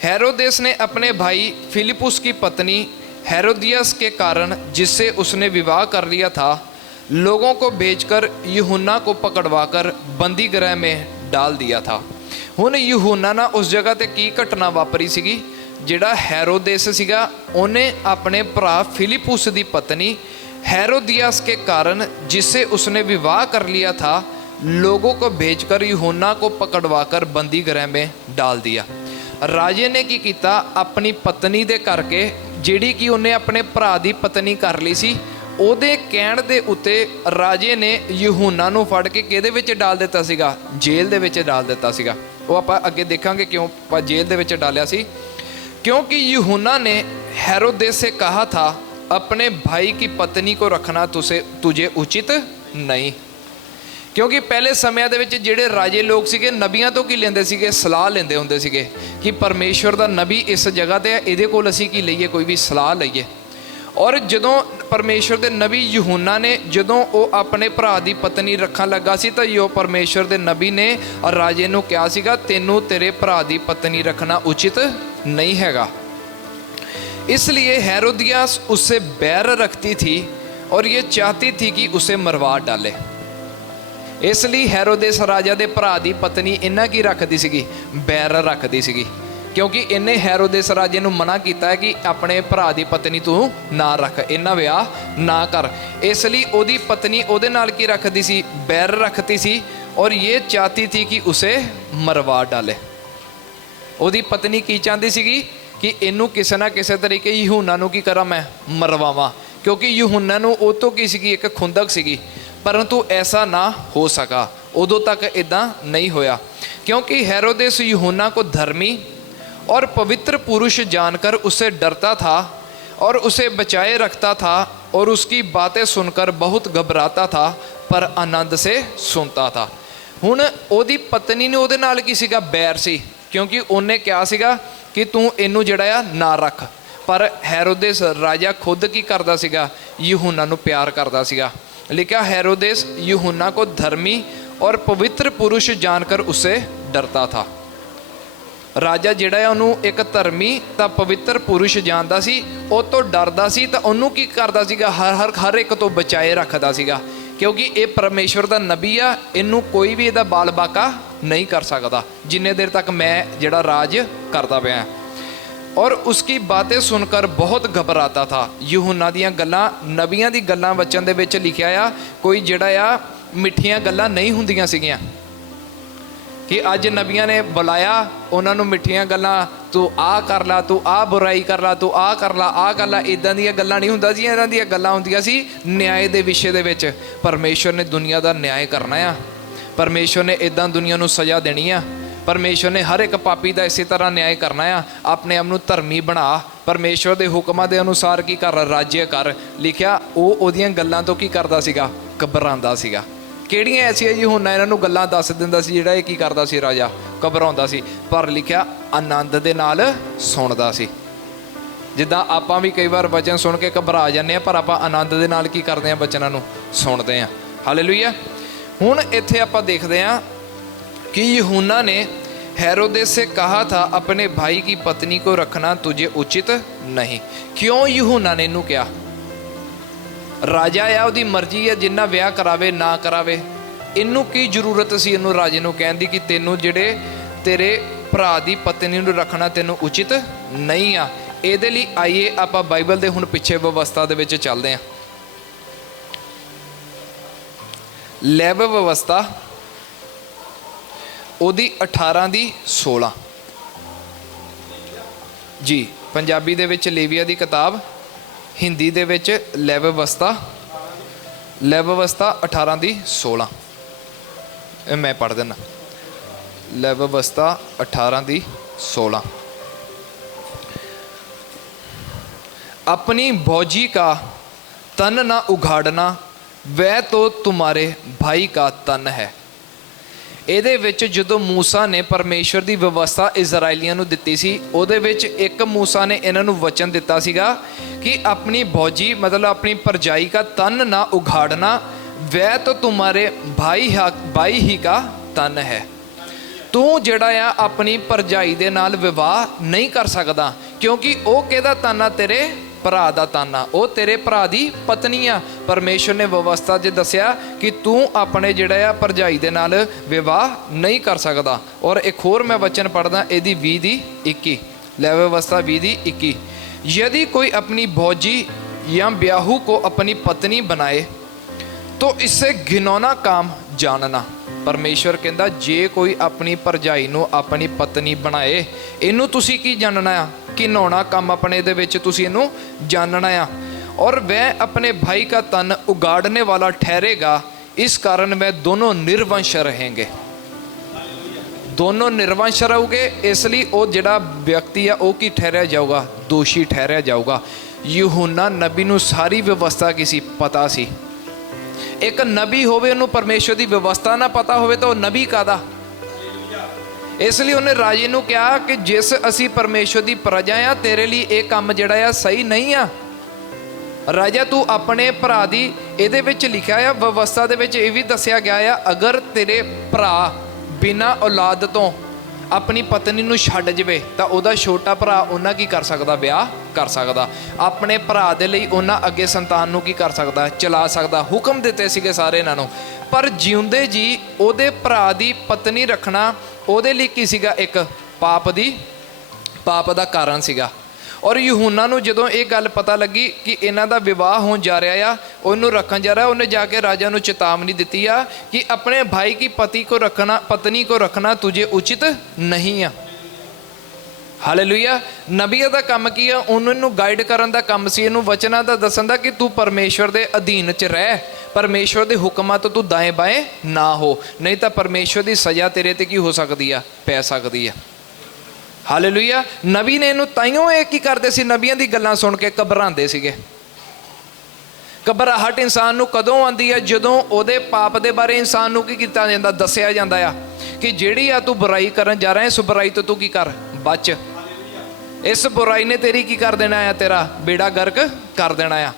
हेरोदेस ने अपने भाई फिलिपुस की पत्नी हेरोदियस के कारण, जिससे उसने विवाह कर लिया था, लोगों को भेजकर यूहन्ना को पकड़वाकर बंदी गृह में डाल दिया था। हुण यूहन्ना ना उस जगह ते की घटना वापरी सीगी, जिहड़ा हेरोदेस सीगा उन्हें अपने भरा फिलिपुस की पत्नी हेरोदियस के कारण, जिससे उसने विवाह कर लिया था, लोगों को भेजकर यूहन्ना को पकड़वाकर बंदी गृह में डाल दिया। राजे ने की कीता, अपनी पत्नी दे करके जिहड़ी कि उन्हें अपने भरा दी पत्नी कर ली सी, ਉਹਦੇ ਕਹਿਣ ਦੇ ਉੱਤੇ ਰਾਜੇ ਨੇ यूहन्ना ਨੂੰ ਫੜ ਕੇ ਕਿਹਦੇ ਵਿੱਚ ਡਾਲ ਦਿੱਤਾ ਸੀਗਾ? ਜੇਲ੍ਹ ਦੇ ਵਿੱਚ ਡਾਲ ਦਿੱਤਾ ਸੀਗਾ। ਉਹ ਆਪਾਂ ਅੱਗੇ ਦੇਖਾਂਗੇ ਕਿਉਂ ਆਪਾਂ ਜੇਲ੍ਹ ਦੇ ਵਿੱਚ ਡਾਲਿਆ ਸੀ। क्योंकि यूहन्ना ने हेरोदेस से कहा था, अपने भाई की पत्नी को रखना तुझे उचित नहीं। क्योंकि पहले समय ਦੇ ਵਿੱਚ ਜਿਹੜੇ ਰਾਜੇ ਲੋਕ ਸੀਗੇ ਨਬੀਆਂ ਤੋਂ ਕੀ ਲੈਂਦੇ ਸੀਗੇ? ਸਲਾਹ ਲੈਂਦੇ ਹੁੰਦੇ ਸੀਗੇ ਕਿ ਪਰਮੇਸ਼ਵਰ ਦਾ ਨਬੀ ਇਸ ਜਗ੍ਹਾ ਤੇ ਹੈ, ਇਹਦੇ ਕੋਲ ਅਸੀਂ ਕੀ ਲਈਏ? ਕੋਈ ਵੀ ਸਲਾਹ ਲਈਏ। ਔਰ ਜਦੋਂ ਪਰਮੇਸ਼ਵਰ ਦੇ ਨਬੀ यूहन्ना ਨੇ ਜਦੋਂ ਉਹ ਆਪਣੇ ਭਰਾ ਦੀ ਪਤਨੀ ਰੱਖਣ ਲੱਗਾ ਸੀ ਤਾਂ ਯੋ ਪਰਮੇਸ਼ਵਰ ਦੇ ਨਬੀ ਨੇ ਰਾਜੇ ਨੂੰ ਕਿਹਾ ਸੀਗਾ, ਤੈਨੂੰ ਤੇਰੇ ਭਰਾ ਦੀ ਪਤਨੀ ਰੱਖਣਾ ਉਚਿਤ नहीं हैगा। इसलिए हेरोदियस उससे बैर रखती थी और ये चाहती थी कि उसे मरवा डाले। इसलिए हेरोदेस राजा दे भरा दी पत्नी इन्ना की रखती सीगी? बैर रखती सीगी, क्योंकि इन्हें हेरोदेस राजे नूं मना किया कि अपने भरा दी पत्नी तू ना रख, इन्ना विआह ना कर। इसलिए ओदी पत्नी ओदे नाल की रखती सी? बैर रखती सी और ये चाहती थी कि उसे मरवा डाले। ਉਹਦੀ पत्नी की चाहती सी कि इनू किसी ना किसी तरीके यूहन्ना नूं की करा, मैं मरवावां, क्योंकि यूहन्ना नूं ਉਹ ਤੋਂ ਕੀ ਸੀਗੀ? एक खुंदक सीगी। परंतु ऐसा ना हो सका, उदों तक इदां नहीं होया, क्योंकि हेरोदेस यूहन्ना को धर्मी और पवित्र पुरुष जानकर उससे डरता था और उसे बचाए रखता था और उसकी बातें सुनकर बहुत घबराता था, पर आनंद से सुनता था। हुण ਉਹਦੀ पत्नी ने ਉਹਦੇ ਨਾਲ ਕੀ ਸੀਗਾ? बैर सी, क्योंकि उन्हें क्या सीगा कि तू इनू जिहड़ा आ ना रख। पर हेरोदेस राजा खुद की करदा सीगा? यूहन्ना नूं प्यार करदा सीगा। लिखा, हेरोदेस यूहन्ना को धर्मी और पवित्र पुरुष जानकर उससे डरता था। राजा जिहड़ा है उन्होंने एक धर्मी तो पवित्र पुरुष जानता सी, उस तो डरदा सी, तो उन्होंने की करदा सीगा? हर एक तो बचाए रखदा सीगा, क्योंकि ये परमेश्वर का नबी आ, इनू कोई भी इहदा बाल बाका नहीं कर सकता जिन्ने देर तक मैं जिहड़ा राज करता पाया। और उसकी बातें सुनकर बहुत घबराता था। यूहन्ना दियां गल्लां, नबियां दी गल्लां वचन दे विच लिखिया आ, कोई जिहड़ा आ मिठियां गल्लां नहीं हुंदियां सीगियां कि अज नबियां ने बुलाया उन्हां नूं मिठियां गल्लां, तू आ कर ला, तू आ बुराई कर ला, तू आ कर ला, आ कर ला, इदां दियां गल्लां नहीं हुंदा जी। इन्हां दियां गल्लां हुंदियां सी न्याय दे विषय दे विच। परमेश्वर ने दुनिया दा न्याय करना आ, परमेश्वर ने इदां दुनिया नूं सज़ा देनी आ, परमेश्वर ने हर एक पापी का इसी तरह न्याय करना आ। अपने आप नूं धर्मी बना, परमेश्वर के हुक्मां दे अनुसार की कर, राज्य कर। लिखिया वो ओहदियां गल्लां तो की करदा सीगा? घबरांदा सीगा। किहड़ियां ऐसियां यूहन्ना इन्हां नूं गल्लां दस दिंदा सी, जिहड़ा की करदा सी? राजा घबराउंदा सी, पर लिखिया आनंद दे नाल सुणदा सी। जिद्दां आपां भी कई बार वचन सुन के घबरा जाने, पर आपां आनंद दे नाल की करदे आ? वचनां नूं सुणदे आ। हालेलुया। हुण इत्थे आपां देखदे आ कि यूहन्ना ने हेरोदेस से कहा था, अपने भाई की पत्नी को रखना तुझे उचित नहीं। क्यों यूहन्ना ने इनू कहा? राजा आ, उसकी मर्जी है, जिन्ना विआह करावे ना करावे, इनू की जरूरत सी इनू राजे नू कहण दी कि तेनू जिहड़े तेरे भरा दी पत्नी नू रखना तेनू उचित नहीं आ। इहदे लई आइए आपां बाइबल दे हुण पिछे व्यवस्था दे विच चलदे हां। लैव व्यवस्था ਉਹਦੀ 18 ਦੀ 16 जी, पंजाबी दे विच लेविया दी किताब, हिंदी दे विच लैव व्यवस्था 18 ਦੀ 16 मैं पढ़ देना। लैव व्यवस्था 18 ਦੀ 16। अपनी भौजी का तन ना उघाड़ना, वह तो तुम्हारे भाई का तन है। ਇਹਦੇ ਵਿੱਚ ਜਦੋਂ मूसा ने परमेश्वर की व्यवस्था इजराइलियां नूं दित्ती सी, ਉਹਦੇ ਵਿੱਚ एक मूसा ने इन्हां नूं वचन दिता सीगा कि अपनी भौजी मतलब अपनी परजाई का तन ना उघाड़ना, वह तो तुम्हारे भाई ही का तन है। ਤੂੰ ਜਿਹੜਾ ਆ ਆਪਣੀ ਭਰਜਾਈ ਦੇ ਨਾਲ ਵਿਵਾਹ ਨਹੀਂ ਕਰ ਸਕਦਾ, ਕਿਉਂਕਿ ਉਹ ਕਿਹਦਾ ਤਾਨਾ? ਤੇਰੇ ਭਰਾ ਦਾ ਤਾਨਾ, ਉਹ ਤੇਰੇ ਭਰਾ ਦੀ ਪਤਨੀ ਆ। ਪਰਮੇਸ਼ਵਰ ਨੇ ਵਿਵਸਥਾ 'ਚ ਦੱਸਿਆ ਕਿ ਤੂੰ ਆਪਣੇ ਜਿਹੜਾ ਆ ਭਰਜਾਈ ਦੇ ਨਾਲ ਵਿਵਾਹ ਨਹੀਂ ਕਰ ਸਕਦਾ। ਔਰ ਇੱਕ ਹੋਰ ਮੈਂ ਵਚਨ ਪੜ੍ਹਦਾ, ਇਹਦੀ 20 ਦੀ 21, ਲੈ ਵਿਵਸਥਾ 20 ਦੀ 21, यदि कोई अपनी भौजी या ब्याहू को अपनी पत्नी बनाए तो इससे घिनौना काम जानना। परमेश्वर कहता जे कोई अपनी भरजाई नूं अपनी पत्नी बनाए, इनू तुसी की जानना आ? घिनौना काम अपने दे विच तुसी इनू जानना आ। और वह अपने भाई का तन उगाड़ने वाला ठहरेगा, इस कारण वह दोनों निर्वंश रहेंगे। दोनों निर्वंश रहोगे, इसलिए वो जिहड़ा व्यक्ति है वो की ठहरिया जाऊगा? दोषी ठहरिया जाऊगा। यूहन्ना नबी नूं सारी व्यवस्था की सी पता सी। एक नबी होवे उन्होंने परमेश्वर की व्यवस्था ना पता होवे तो नबी कादा? इसलिए उन्हें राजे नूं कहा कि जिस असी परमेश्वर की प्रजा आ, तेरे लिए ये काम जिहड़ा आ सही नहीं आ। राजा तू अपने भरा दी इहदे विच लिखिया आ, व्यवस्था दे विच इह वी दस्सिया गया आ, अगर तेरे भरा बिना औलाद तो अपनी पत्नी नूं छड्ड जावे तां उहदा छोटा भरा उन्हां की कर सकदा? ब्याह कर सकदा। अपने भरा दे लई उन्हां अगे संतान नूं की कर सकदा? चला सकदा। हुक्म दिते सीगे सारे इन्हां नूं, पर जिउंदे जी उहदे भरा दी पत्नी रखना उहदे लई की सीगा? एक पाप दा कारण सीगा। और यूहन्ना नूं जदों ये गल पता लगी कि इन्हां दा विवाह होण जा रहा आ, उन्होंने रखन जा रहा, उन्हें जाके राजा नूं चेतावनी दी आ कि अपने भाई की पत्नी को रखना तुझे उचित नहीं आ। हालेलुया। नबिया दा काम की आ? उन्होंने गाइड करन दा काम सी, इहनूं वचनां दा दस्सण दा कि तू परमेश्वर दे अधीन च रह, परमेश्वर दे हुक्मां तो तू दाएं बाएं ना हो, नहीं तो परमेश्वर की सज़ा तेरे ते की हो सकती आ? पै सकती है। हालेलुया। नबी ने इनू ताइयों ये की करते सी? नबियां दी गल्लां सुन के घबराते सीगे। घबराहट इंसान नू कदों आंदी है? जदों ओदे पाप दे बारे इंसान नू की कीता जांदा? दस्सिया जांदा आ कि जिहड़ी आ तू बुराई करन जा रहा है, इस बुराई तो तू की कर? बच। इस बुराई ने तेरी की कर देना है? तेरा बेड़ा गर्क कर देना है।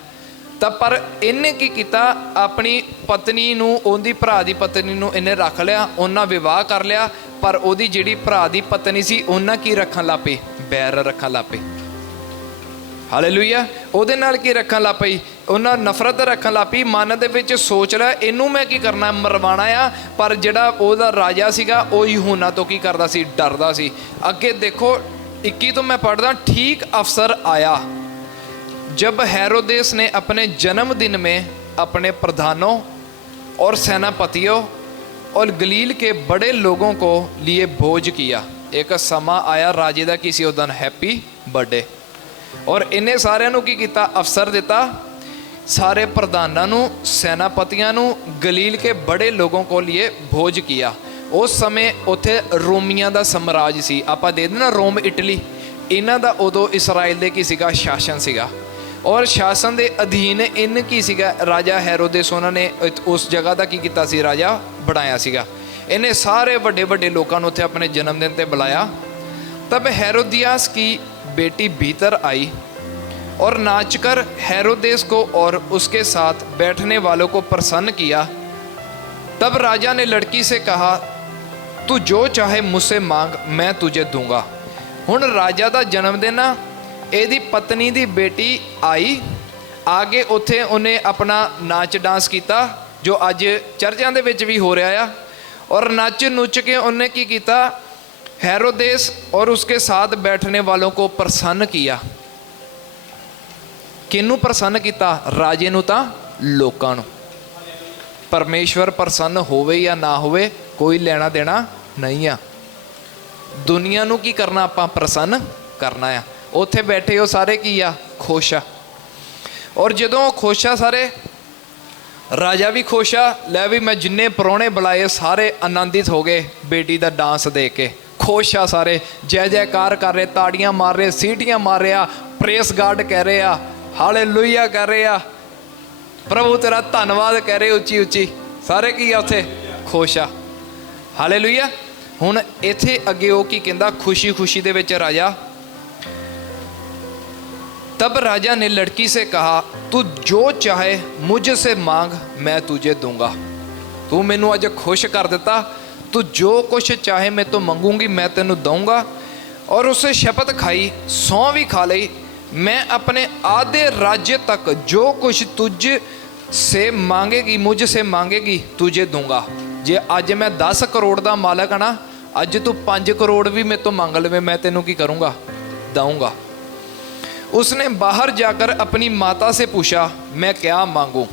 तब पर इन्हें की किया? अपनी पत्नी नू, उहदी भरा दी पत्नी नू इन्हें रख लिया, उन्हां विवाह कर लिया, पर उहदी जिहड़ी भरा दी पत्नी सी उन्हां की रखन लग पई? बैर रखन लग पई। हालेलुया। उहदे नाल की रखन लग पई? उन्हां नफरत रखन लग पई। मन दे विच सोच लिया इनू मैं की करना? मरवाना आ। पर जिहड़ा उहदा राजा सीगा वो यूहन्ना तो की करदा सी? डरदा सी। अगे देखो 21 तो मैं पढ़दा, ठीक अवसर आया जब हेरोदेस ने अपने जन्मदिन में अपने प्रधानों और सेनापतियों और गलील के बड़े लोगों को लिए भोज किया। एक समा आया राजे का किसी उस दिन हैप्पी बर्थडे, और इन्हें सारिਆਂ ਨੂੰ की किया? अवसर दिता सारे प्रधानों ਨੂੰ, सेनापतियों ਨੂੰ, गलील के बड़े लोगों को लिए भोज किया। उस समय उत्थे रोमिया का साम्राज सी, आप दे देना रोम इटली, इन्हां दा उदों इसराइल दे की सीगा? शासन सीगा। और शासन के अधीन इन की सीगा? राजा हेरोदेस उन्होंने उस जगह का की किया सी? राजा बनाया सीगा। इन्हें सारे बड़े बड़े लोगों को उत्थे अपने जन्मदिन पर बुलाया। तब हेरोदियास की बेटी भीतर आई और नाचकर हेरोदेस को और उसके साथ बैठने वालों को प्रसन्न किया। तब राजा ने लड़की से कहा, तू जो चाहे मुझसे मांग, मैं तुझे दूंगा। हुण राजा का जन्मदिन आ, ਇਹਦੀ पत्नी की बेटी आई, आगे उत्थे उन्हें अपना नाच डांस किया जो अज चर्चां दे विच भी हो रहा है। और नच नुच के उन्हें की किया? हेरोदेस और उसके साथ बैठने वालों को प्रसन्न किया। किनू प्रसन्न किया? राजे नू तां लोकां नू। परमेश्वर प्रसन्न होवे या ना होवे कोई लेना देना नहीं आ। दुनिया नू की करना? आपां प्रसन्न करना आ। उत्थे बैठे हो सारे की आ? खुश आ। और जदों खुश आ सारे, राजा भी खुश आ, लै भी मैं जिन्ने परौने बुलाए सारे आनंदित हो गए बेटी का डांस देख के, खुश आ सारे, जय जयकार कर रहे, ताड़ियां मार रहे, सीटियां मार रहे आ, प्रेस गार्ड कह रहे आ, हालेलुया कह रहे आ, प्रभु तेरा धन्नवाद कह रहे उची उची, सारे की आ उत्थे? खुश आ। हालेलुया। हुण इत्थे अगे वो की कहंदा? खुशी खुशी दे विच राजा। तब राजा ने लड़की से कहा, तू जो चाहे मुझसे मांग, मैं तुझे दूंगा। तू मैनू अज खुश कर दिता, तू जो कुछ चाहे मैं तो मंगूंगी, मैं तेनू दूंगा। और उसे शपथ खाई, सौ भी खा ली, मैं अपने आधे राज्य तक जो कुछ तुझ से मांगेगी, मुझसे मांगेगी, तुझे दूंगा। जे अज मैं 10 करोड़ का मालक है ना, अज तू 5 करोड़ भी मेरे तो मंग लवे, मैं तेनू की करूँगा, दूंगा। उसने बाहर जाकर अपनी माता से पूछा, मैं क्या मांगूं।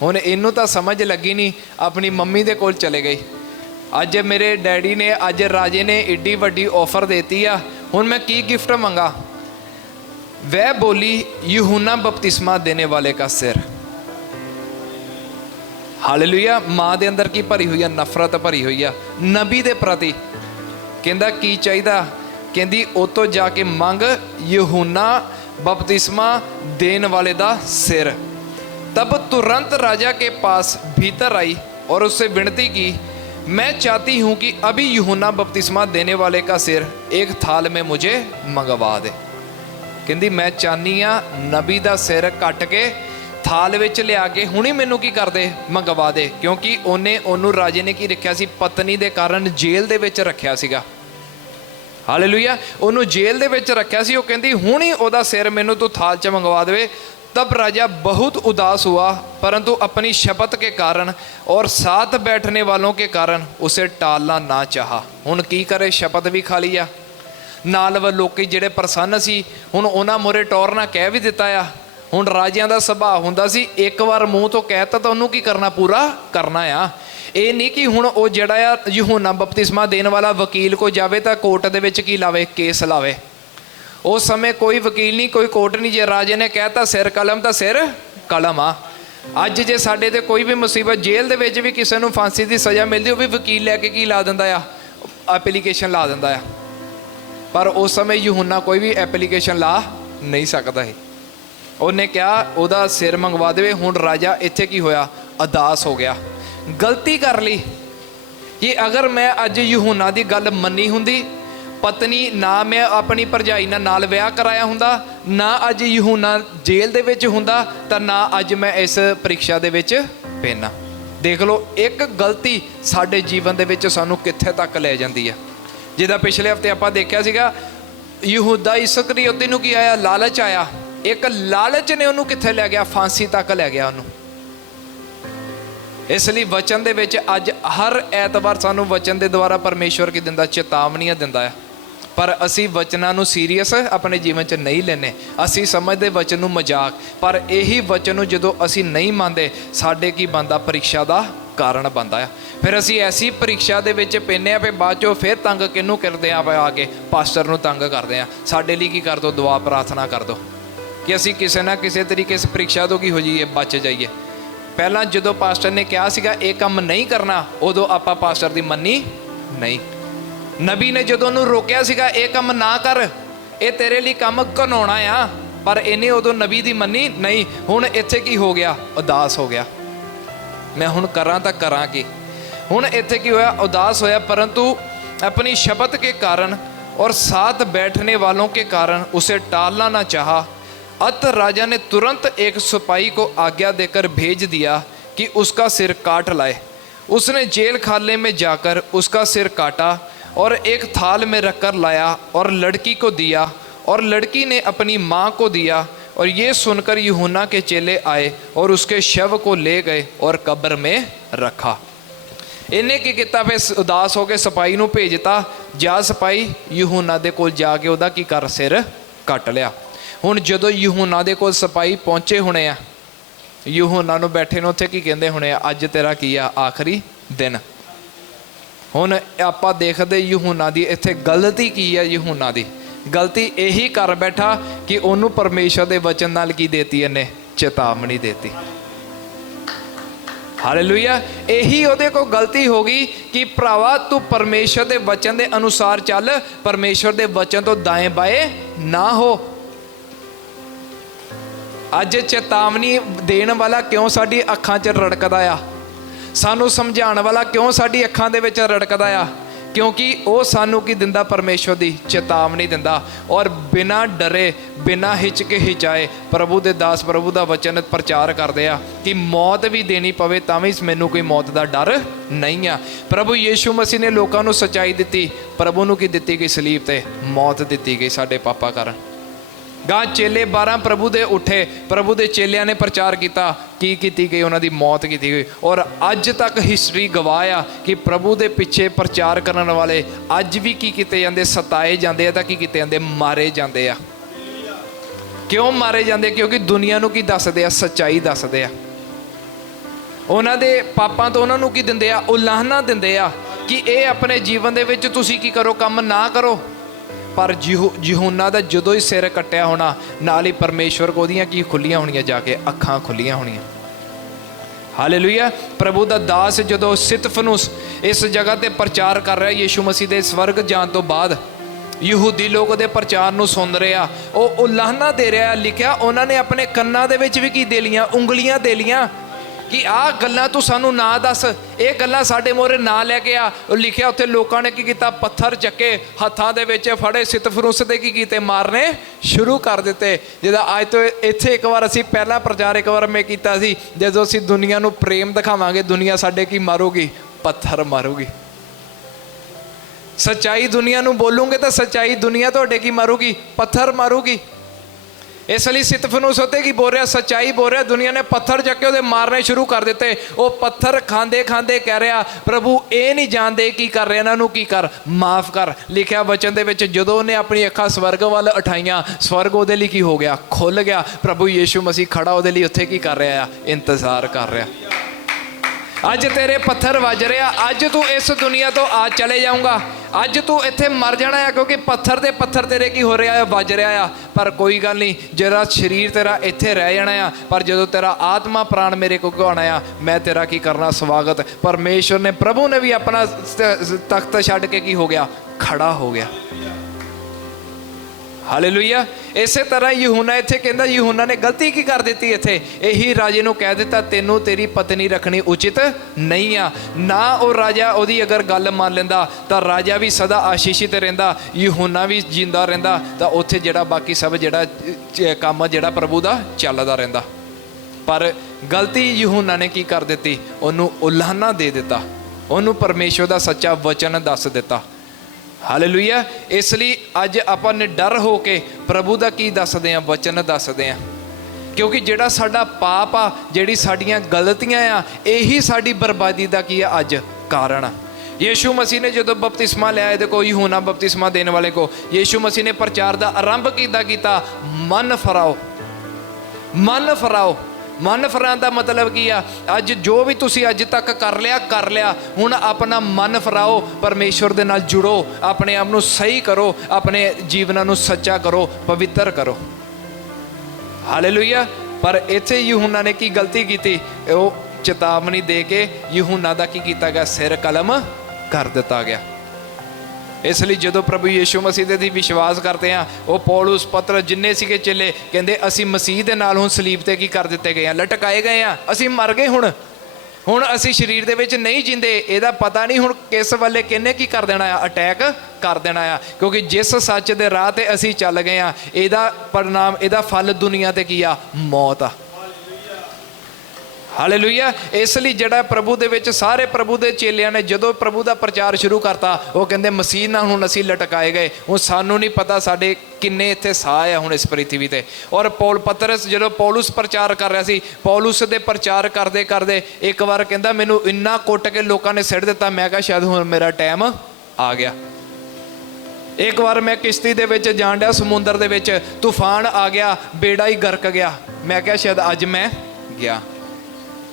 हुण इनू तो समझ लगी नहीं, अपनी मम्मी दे कोल चले गई। अज मेरे डैडी ने, अज राजे ने एड्डी वड्डी ऑफर देती आ, हुण मैं की गिफ्ट मंगा। वह बोली, यूहन्ना बपतिस्मा देने वाले का सिर। हालेलुया। माँ दे अंदर की भरी हुई है, नफरत भरी हुई है नबी दे प्रति। कहंदा की चाहिदा, कहंदी ओ तो जाके मंग यूहन्ना बपतिस्मा देने वाले दा सिर। तब तुरंत राजा के पास भीतर आई और उससे विनती की, मैं चाहती हूँ कि अभी यूहन्ना बपतिस्मा देने वाले का सिर एक थाल में मुझे मंगवा दे। कहंदी मैं चाहनी हाँ नबी दा सिर कट के थाल विच लिया के हुणी मैनू की कर दे, मंगवा दे। क्योंकि उन्हें ओनू राजे ने की रखिया सी, पत्नी दे कारण जेल दे विच रखिया सीगा। हालेलुया। ओनू जेल दे विच रखिया सी, ओह कहंदी हुणी ओहदा सिर मैनू तू थाल च मंगवा दे। तब राजा बहुत उदास हुआ, परंतु अपनी शपथ के कारण और साथ बैठने वालों के कारण उसे टालना ना चाहा। हुण की करे, शपथ भी खा ली आ, नाल व लोकी जिहड़े प्रसन्न सी हुण उन्हां मोरे टोर ना कह भी दिता आ। हुण राजियां दा सुभाਅ हुंदा सी, एक बार मूँह तो कहता तो उन्होंने की करना, पूरा करना आ। ये नहीं कि हुण वो जिहड़ा आ यूहन्ना बपतिस्मा देने वाला वकील को जावे तो कोर्ट दे विच की लावे, केस लावे। उस समय कोई वकील नहीं, कोई कोर्ट नहीं। जे राजे ने कहता सिर कलम तो सिर कलम आ। अज जे साडे ते कोई भी मुसीबत, जेल दे विच भी किसी नूं फांसी की सज़ा मिलती, वो भी वकील लैके की ला दिंदा आ, एप्लीकेशन ला दिंदा आ। पर उस समय यूहन्ना कोई भी एप्लीकेशन ला नहीं सकता है। उन्हें कहा उहदा सिर मंगवा दे। हुण राजा इत्थे की होया, उदास हो गया, गलती कर ली। कि अगर मैं अज यूहन्ना की गल मन्नी हुंदी, पत्नी ना मैं अपनी भरजाई नाल विआह कराया हुंदा, ना अज यूहन्ना जेल दे विच हुंदा, तां ना अज मैं इस परीक्षा दे विच पैना। देख लो एक गलती साडे जीवन दे विच सानू कित्थे तक ले जांदी है। जिदा पिछले हफ्ते आपां देखिया सीगा, यहूदा इस्करियोती नूं की आया, लालच आया। एक लालच ने उन्होंने कित्थे लै गया, फांसी तक लै गया उन्होंने। इसलिए वचन दे विच अज हर ऐतवार सानू वचन दे द्वारा परमेश्वर की दिंदा, चेतावनियां दिंदा है। पर असी वचनां नूं सीरीयस अपने जीवन च नहीं लेने। असी समझते वचन नूं मजाक, पर यही वचन नूं जदों असी नहीं मानते, साडे की बनदा, परीक्षा का कारण बनता है। फिर असी ऐसी परीक्षा दे विच पैने आ, फिर बाद चों फिर तंग किहनूं करदे आ, आके पास्टर नूं तंग करदे आ, साडे लई की कर दो, दुआ प्रार्थना कर दो कि असी किसी ना किसी तरीके इस परीक्षा तो की हो जाइए, बच जाइए। पहला जो पास्टर ने कहा सीगा ये काम नहीं करना, उदों आपां पास्टर की मन्नी नहीं। नबी ने जो उन्होंने रोकया सीगा ये काम ना कर, ये तेरे लिए काम घनाउणा आ, पर इन्हें उदों नबी की मन्नी नहीं। हुण इत्थे की हो गया, उदास हो गया, मैं हुण करां तां करां की। हुण इत्थे की होया, उदास होया, परंतु अपनी शपथ के कारण और साथ बैठने वालों के कारण उसे टालना ना चाहा। अत राजा ने तुरंत एक सिपाही को आज्ञा देकर भेज दिया कि उसका सिर काट लाए। उसने जेल खाने में जाकर उसका सिर काटा और एक थाल में रखकर लाया और लड़की को दिया, और लड़की ने अपनी माँ को दिया। और ये सुनकर यूहन्ना के चेले आए और उसके शव को ले गए और कब्र में रखा। इन्हें की किया, फिर उदास होकर सिपाही नूं भेजता, जा सिपाही यूहन्ना दे कोल जाके उहदा की कर सिर कट लिया। हुण जदों यूहन्ना दे कोल सिपाही पहुंचे होने आ, यूहन्ना नूं बैठे ने उत्थे की कहंदे होने आ, अज तेरा की आ आखिरी दिन। हुण आपां देखदे यूहन्ना दी इत्थे गलती की है। यूहन्ना दी गलती यही कर बैठा कि उन्होंने परमेश्वर के वचन नाल की देती, इन्हें चेतावनी देती। हालेलुया। यही उहदे को गलती हो गई कि भरावा तू परमेश्वर के वचन के अनुसार चल, परमेश्वर के वचन तो दाएं बाएं ना हो। अज चेतावनी देने वाला क्यों साडी अखां च रड़कदा आ, सानू समझाने वाला क्यों साडी अखां दे विच रड़कदा आ, क्योंकि वो सानू की दिंदा, परमेश्वर की चेतावनी दिंदा। और बिना डरे बिना हिचके प्रभु के दास प्रभु का वचन प्रचार करते आ कि मौत भी देनी पवे तां भी मैनू कोई मौत का डर नहीं आ। प्रभु यीशु मसीह ने लोगों को सच्चाई दी, प्रभु नूं की दित्ती गई सलीब ते मौत दी गई साडे पापा कारण। गां चेले 12 प्रभु दे उठे, प्रभु दे चेलियां ने प्रचार किया की गई, उन्हों की मौत की गई। और अज तक हिस्टरी गवाह आ कि प्रभु दे पिछे प्रचार करने वाले अज भी की किते जांदे, सताए जांदे तां की किते जांदे, मारे जांदे आ। क्यों मारे जांदे? क्योंकि दुनिया नूं की दसदे आ, सच्चाई दसदे आ। उन्हां दे पापां तो उन्हां नूं की दिंदे आ, उलाहना दिंदे आ कि ये अपने जीवन दे विच तुसीं की करो, काम ना करो। पर यूहन्ना दा जदों ही सिर कट्टिया होना, नाल ही परमेश्वर को ओहदियां की खुलियां होणियां, जाके अखां खुलियां होणियां। हालेलुया। प्रभु दा दास जदों सितफनुस इस जगह ते प्रचार कर रहा यीशु मसीह दे स्वर्ग जाण तो बाद, यहूदी लोग उहदे प्रचार नूं सुन रहे आ, वो उलाहना दे रहा। लिखिया उन्होंने ने अपने कन्नां दे विच भी की दे लियां, उंगलियां दे लियां कि आ गल्लां तू सानू ना दस, ये गल्लां साडे मोहरे ना लैके आ। लिखिया उत्थे लोकां ने की कीता, पत्थर चक्के हत्थां दे विच फड़े, सितफनुस दे की कीते, मारने शुरू कर दिते। जिदा अज तो इत्थे एक बार असीं पहला प्रचार एक बार मैं कीता सी, जदों असीं दुनिया नूं प्रेम दिखावांगे, दुनिया साडे की मारूगी, पत्थर मारूगी। सच्चाई दुनिया नूं बोलूंगे तो सच्चाई दुनिया तुहाडे की मारूगी, पत्थर मारूगी। इसलिए सितफनुस उत्ते की बोल रहा, सच्चाई बोल रहा, दुनिया ने पत्थर चक्के उहदे मारने शुरू कर दिते। वो पत्थर खांदे खांदे कह रहा, प्रभु ये नहीं जानते की कर रहे, इन्हां नूं की कर, माफ़ कर। लिखिया वचन दे विच जदों उहने अपनी अखां स्वर्ग वाल उठाइयां, स्वर्ग उहदे लई की हो गया, खुल गया। प्रभु यीशु मसीह खड़ा उहदे लई उत्थे की कर रहा, इंतजार कर रहा। अज तेरे पत्थर वज रहा, अज तू इस दुनिया तो आ चले जाऊंगा, अज तू इत्थे मर जाना है, क्योंकि पत्थर दे पत्थर तेरे की हो रहा है, वज रहा है। पर कोई गल नहीं, जरा शरीर तेरा इत्थे रह जाना है, पर जो तेरा आत्मा प्राण मेरे को आना है, मैं तेरा की करना स्वागत। परमेश्वर ने, प्रभु ने भी अपना तख्त छड्ड के की हो गया, खड़ा हो गया। हालेलुया। इस तरह यूहन्ना इत्थे कहंदा, यूहन्ना ने गलती की कर दी इत्थे, यही राजे नूं कह दिता तेनों तेरी पत्नी रखनी उचित नहीं आ। ना वो राजा ओदी अगर गल मान लेंदा तां राजा भी सदा आशीषित रहिंदा, यूहन्ना भी जींदा रहिंदा, तां उत्थे जिहड़ा बाकी सब जिहड़ा काम जिहड़ा प्रभु दा चलदा रहिंदा। पर गलती यूहन्ना ने की कर दित्ती, ओनूं उलाहना दे दिता, ओनूं परमेश्वर दा सच्चा वचन दस दिता। हालेलुया। इसलिए अज आपां निडर हो के प्रभु दा की दसदे आ, वचन दसदे आ, क्योंकि जिहड़ा साडा पाप आ, जिहड़ी साडीआं गलतियां आ, यही साडी बर्बादी दा की आ अज कारण। यीशु मसीह ने जो बपतिस्मा लिया, देखो यूहन्ना बपतिस्मा देने वाले को यीशु मसीह ने प्रचार का आरंभ किया, मन फराओ, मन फराओ। मन फरान का मतलब की आ, अज जो भी तुसी अज तक कर लिया, हुण अपना मन फराओ, परमेश्वर दे नाल जुड़ो, अपने आप नूं सही करो, अपने जीवन नूं सच्चा करो, पवित्र करो। हालेलुया। पर इत्थे यूहन्ना ने की गलती की, वो चेतावनी दे के यूहन्ना दा की कीता गया, सिर कलम कर दिता गया। इसलिए जो प्रभु यीशु मसीह दे विश्वास करते हैं, वो पौलुस पतरस जिन्ने सीगे चेले कहते असी मसीह दे नाल हुण सलीब ते की कर दिते गए हैं, लटकाए गए हैं, असी मर गए, हुण असी शरीर दे विच नहीं जींदे। एदा पता नहीं हुण किस वेले किन्ने की कर देना है, अटैक कर देना है, क्योंकि जिस सच दे राह ते असी चल गए हैं, एदा परिणाम, एदा फल दुनिया ते की आ, मौत आ। हालेलुया। इसलिए जड़ा प्रभु दे विच सारे प्रभु दे चेलियां ने जदों प्रभु दा प्रचार शुरू करता, वो कहंदे मसीह नाल हुण असीं लटकाए गए, हुण सानू नहीं पता साडे किन्ने इत्थे साह आ हुण इस पृथ्वी ते। और पौल पतरस जदों पौलुस प्रचार कर रहा सी, पौलुस दे प्रचार करदे करदे एक बार कहंदा मैनू इन्ना कुट के लोकां ने सिट दिता, मैं कहा शायद हुण मेरा टाइम आ गया। एक बार मैं किश्ती दे विच जाण डया, समुंदर दे विच तूफान आ गया, बेड़ा ही गरक गया, मैं कहा शायद अज मैं गया।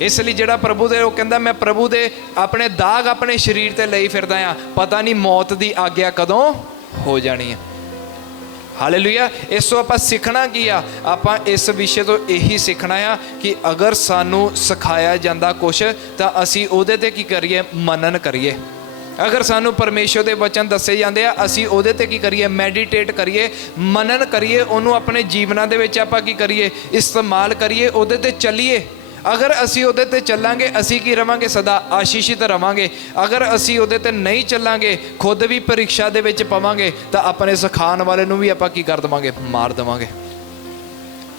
इसलिए जिहड़ा प्रभु दे, वो कहंदा मैं प्रभु दे अपने दाग अपने शरीर ते लई फिरदा आ, पता नहीं मौत दी आग्या कदों हो जानी है। हालेलुया। इस तो आपां सीखना की आ, आपां इस विषय तो यही सीखना आ कि अगर सानू सिखाया जांदा कुछ तां असीं उहदे ते की करिए, मनन करिए। अगर सानू परमेश्वर के वचन दसे जाते हैं, असी उहदे ते की करिए, मैਡੀਟੇਟ करिए, मनन करिए, उन्होंने अपने जीवना दे विच आपां की करिए, इस्तेमाल करिए, उहदे ते चलीए। अगर असी उहदे ते चलांगे असी की रवांगे, सदा आशीषित रवांगे। अगर असी उहदे ते नहीं चलांगे, खुद भी परीक्षा दे विच पवांगे, तो अपने सिखाण वाले नूं भी आपां की कर देवांगे, मार देवांगे।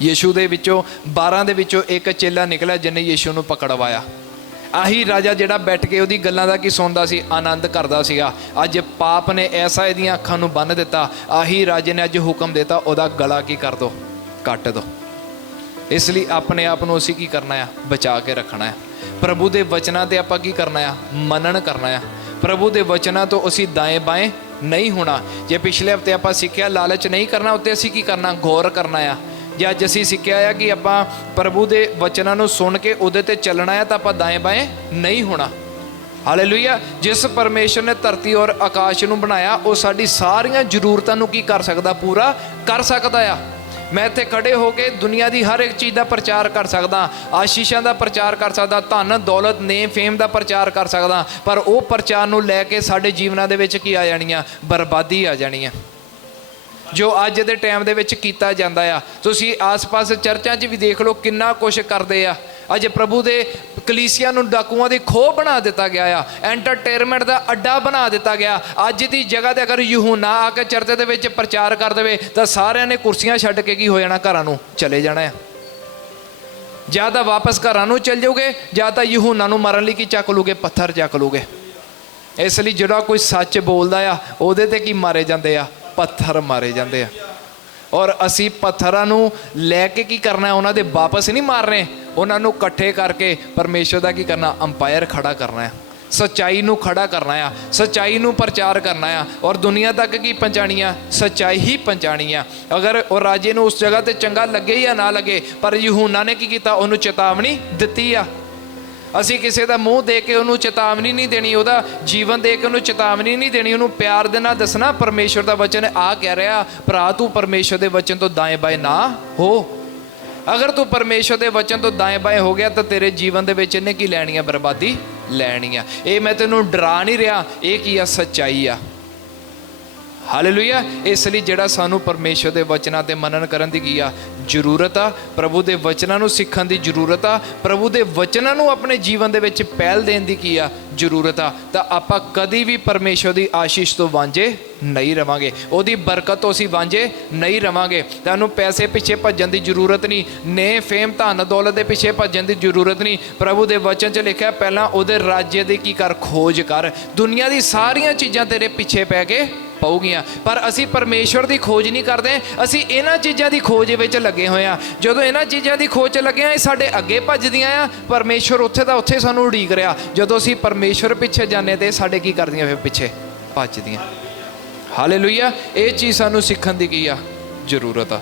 यीशु दे विचों 12 दे विचों एक चेला निकलिया जिन्हें यीशु नूं पकड़वाया। आही राजा जिहड़ा बैठ के उहदी गल्लां दा की सुणदा सी, आनंद करदा सीगा। अज पाप ने ऐसा इहदियां अखां नूं बन्न दिता, आही राजे ने अज हुक्म दिता उहदा गला की कर दो, कट दो। इसलिए अपने आप नूं असीं की करना है, बचा के रखना है। प्रभु दे वचनां ते आपां की करना है, मनन करना है। प्रभु दे वचनां तो असीं दाएं बाएं नहीं होना। जे पिछले हफ्ते आपां सिੱਖਿਆ लालच नहीं करना, उत्ते असीं की करना, गौर करना है। जे अज असीं सिੱਖਿਆ है कि आपां प्रभु दे वचनां नूं सुन के उहदे ते चलना है, तो आपां दाएं बाएं नहीं होना। हालेलुया। जिस परमेश्वर ने धरती और आकाश नूं बनाया, वो साडी सारियां जरूरतां नूं की कर सकदा, पूरा कर सकदा आ। मैं इत्थे खड़े होके दुनिया की हर एक चीज़ का प्रचार कर सकदा, आशीषां का प्रचार कर सकदा, धन दौलत नेम फेम का प्रचार कर सकदा, पर वो प्रचार नूं लैके साडे जीवनां दे विच की आ जानी है, बर्बादी आ जानी है। जो अज दे टाइम दे विच कीता जांदा आ, तुसीं आस पास चर्चां 'च भी देख लो किन्ना कुछ करदे आ। अज प्रभु दे कलीसिया नूं डाकुआं दी खोह बना दिता गया आ, एंटरटेनमेंट का अड्डा बना दिता गया। अज की जगह ते अगर यूहन्ना आके चर्च दे विच प्रचार कर दे तो सारिਆਂ ने कुर्सियां छड्ड के की हो जाना, घरां नूं चले जाना है। ਜਾਂ ਤਾਂ वापस घरां नूं चल जाओगे, ਜਾਂ ਤਾਂ यूहन्ना नूं मारन लई की चक लूगे, पत्थर चक लूगे। इसलिए जिहड़ा कोई सच बोलदा आ उहदे ते की मारे जांदे आ, पत्थर मारे जांदे आ। और असी पत्थरां नूं लैके की करना है, उन्हां दे वापस नहीं मारने, उन्हां नूं इकट्ठे करके परमेश्वर दा की करना, अंपायर खड़ा करना है, सच्चाई नूं खड़ा करना है, सच्चाई नूं प्रचार करना है और दुनिया तक की पहुँचानी है, सच्चाई ही पहुँचानी है। अगर वो राजे नूं उस जगह ते चंगा लगे या ना लगे, पर यूहन्ना ने की कीता, उहनूं चेतावनी दित्ती आ। असी किसी का मूँह दे के उन्होंने चेतावनी नहीं देनी, वह जीवन दे के उन्होंने चेतावनी नहीं देनी, उन्होंने प्यार दे नाल दसना परमेश्वर का वचन आ कह रहा, भरा तू परमेश्वर के वचन तो दाएं बाएं ना हो। अगर तू परमेश्वर के वचन तो दाएं बाएं हो गया तो तेरे जीवन दे विच इन्हें की लैनी है, बर्बादी लैनी है। ये मैं तेनों डरा नहीं रहा, ये की आ, सच्चाई आ। हालेलुया। इसलिए जिहड़ा सानू परमेश्वर के वचनां ते मनन करन दी की आ जरूरत आ, प्रभु के वचनां नूं सीखण दी जरूरत आ, प्रभु के वचनां नूं अपने जीवन दे विच पहल देण दी की आ जरूरत आ, तां आपां कदी भी परमेश्वर की आशीष तो वांझे नहीं रवांगे, उहदी बरकत तो असीं वांझे नहीं रवांगे। तुहानूं पैसे पिछे भज्जण दी जरूरत नहीं, ने फेम धन दौलत के पिछे भज्जण दी जरूरत नहीं। प्रभु के वचन च लिखिआ, पहलां उहदे राज्य दी की कर, खोज कर। दुनिया दी सारियां चीज़ां तेरे पिछे पै के पऊगियां, पर असी परमेश्वर की खोज नहीं करते, असी इन्हां चीज़ों की खोज विच लगे हुए हैं। जदों इन्हां चीज़ों की खोज च लगे हैं, साडे अगे भजदियां आ, परमेश्वर उत्थे दा उत्थे सानूं उड़ीक रहा। जदों असी परमेश्वर पिछे जाने ते साडे की करदियां फिर पिछे भजदियां। हालेलुया। ये चीज़ सानूं सीखण दी की आ जरूरत आ।